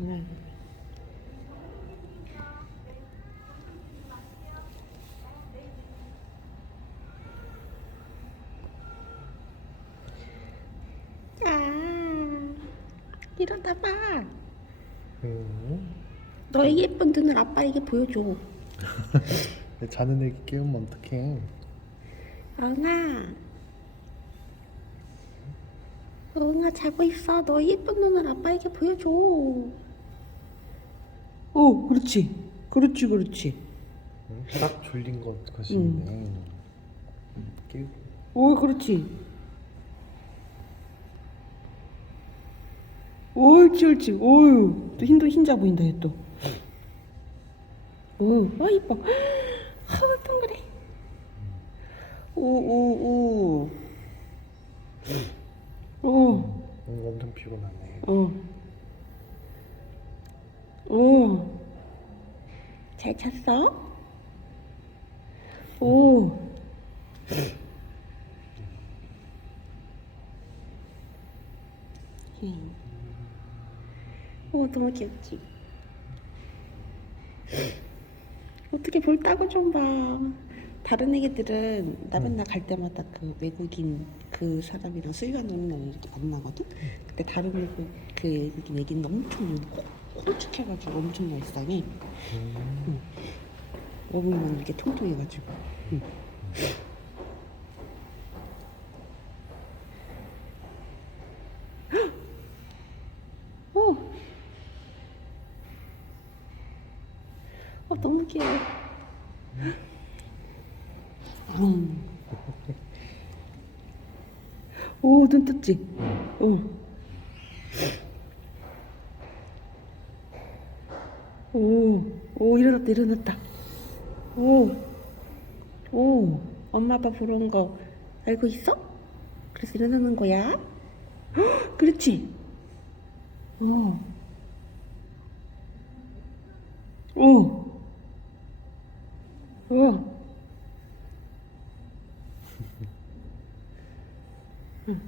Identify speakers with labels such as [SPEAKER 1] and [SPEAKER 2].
[SPEAKER 1] 응. 아, 이러다 봐.
[SPEAKER 2] 응.
[SPEAKER 1] 너의 예쁜 눈을 아빠에게 보여줘.
[SPEAKER 2] 내 자는 애기 깨우면 어떡해?
[SPEAKER 1] 응아. 응아 자고 있어. 너의 예쁜 눈을 아빠에게 보여줘. 오, 그렇지. 그렇지, 그렇지.
[SPEAKER 2] 응? 딱 졸린 것 같으시네. 깨우.
[SPEAKER 1] 오, 그렇지. 옳지, 옳지. 오유, 또 흰도 흰자 보인다, 얘 또. 오, 아, 이뻐. 아우, 동그래. 오, 오, 오. 오,
[SPEAKER 2] 응, 엄청 피곤하네.
[SPEAKER 1] 어. 잘 찼어? 오. 음. 오, 너무 귀엽지? 어떻게 볼 따고 좀 봐. 다른 애기들은 나 맨날 갈 때마다 그 외국인 그 사람이랑 수유한 노는 이렇게 만나거든? 근데 다른 외국 그 외국인 애기는 엄청 눈이 코- 홀쭉해가지고 엄청 말썽해.
[SPEAKER 2] 음.
[SPEAKER 1] 오면만 이렇게 통통해가지고. 응. 오. 어 너무 귀여워. 음. 오, 눈 떴지? 오. 오, 오, 일어났다, 일어났다. 오, 오, 엄마 아빠 부러운 거 알고 있어? 그래서 일어나는 거야? 헉, 그렇지? 오, 오, 오. 응.